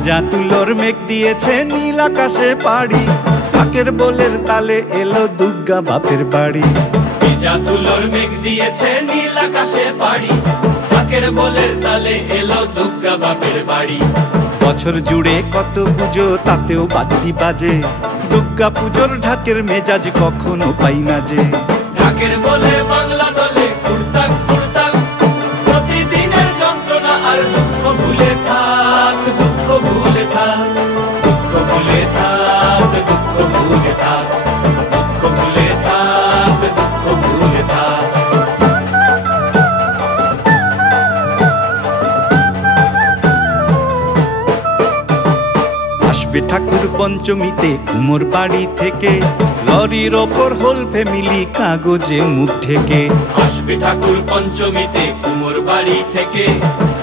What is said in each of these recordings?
ভেজা তুলোর মেঘ দিয়েছে নীল আকাশে পাড়ি, ঢাকের বোলের তালে এলো দুর্গা বাপের বাড়ি। ভেজা তুলোর মেঘ দিয়েছে নীল আকাশে পাড়ি, ঢাকের বোলের তালে এলো দুর্গা বাপের বাড়ি। বছর জুড়ে কত পুজো তাতেও বাদ্যি বাজে, দুর্গা পুজোর ঢাকের মেজাজ কখনো পাই না যে। ঢাকের বলে বাংলা দলে কুড়তাক কুড়তাক, প্রতিদিনের যন্ত্রণা আর দুঃখ ভুলে থাক, দুঃখ ভুলে থাক, দুঃখ ভুলে থাক, দুঃখ ভুলে থাক, দুঃখ ভুলে থাক, দুঃখ ভুলে থাক। আসবে ঠাকুর পঞ্চমীতে কুমোর বাড়ি থেকে, লরির ওপর হোল ফ্যামিলি কাগজে মুখ ঢেকে। আসবে ঠাকুর পঞ্চমীতে কুমোর বাড়ি থেকে,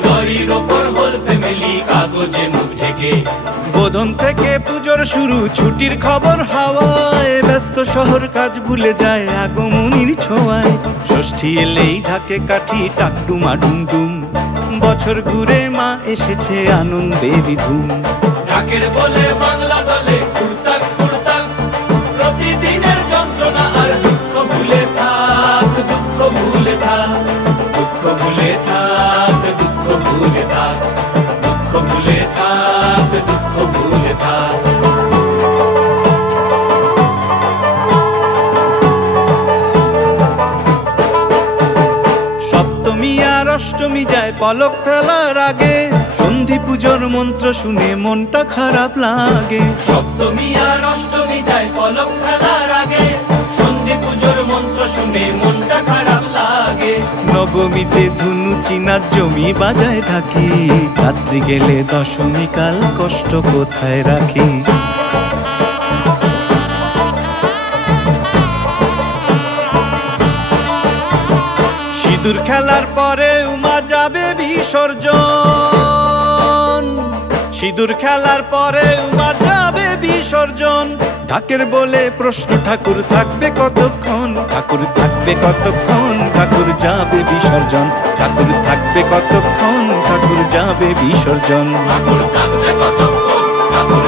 লরির ওপর হোল ফ্যামিলি কাগজে মুখ ঢেকে। বোধন থেকে পুজোর শুরু, ছুটির খবর হাওয়ায়, ব্যস্ত শহর কাজ ভুলে যায় আগমনীর ছোঁয়ায়। ষষ্ঠী এলেই ঢাকে কাঠি টাকডুমা ডুমডুম, বছর ঘুরে মা এসেছে আনন্দের ধুম। ঢাকের বলে বাংলা দলে কুড়তাক কুড়তাক, প্রতিদিনের যন্ত্রণা আর দুঃখ ভুলে থাক, দুঃখ ভুলে থাক, দুঃখ ভুলে থাক, দুঃখ ভুলে থাক, দুঃখ ভুলে থাক, দুঃখ ভুলে থাক। সপ্তমী আর অষ্টমী যায় পলক ফেলার আগে, সন্ধি পুজোর মন্ত্র শুনে মনটা খারাপ লাগে। সপ্তমী আর অষ্টমী যায় পলক ফেলার আগে, সন্ধি পুজোর মন্ত্র শুনে মনটা খারাপ লাগে। নবমীতে ধুনু চিনার জমি বাজায় থাকি, রাত্রি গেলে দশমী কাল কষ্ট কোথায় রাখি। সিঁদুর খেলার পরে উমা যাবে বিসর্জন, সিঁদুর খেলার পরে উমা যাবে বিসর্জন। ঢাকের বলে প্রশ্ন ঠাকুর থাকবে কতক্ষণ, ঠাকুর থাকবে কতক্ষণ, ঠাকুর যাবে বিসর্জন। ঠাকুর থাকবে কতক্ষণ, ঠাকুর যাবে বিসর্জন। ঠাকুর থাকবে কতক্ষণ, ঠাকুর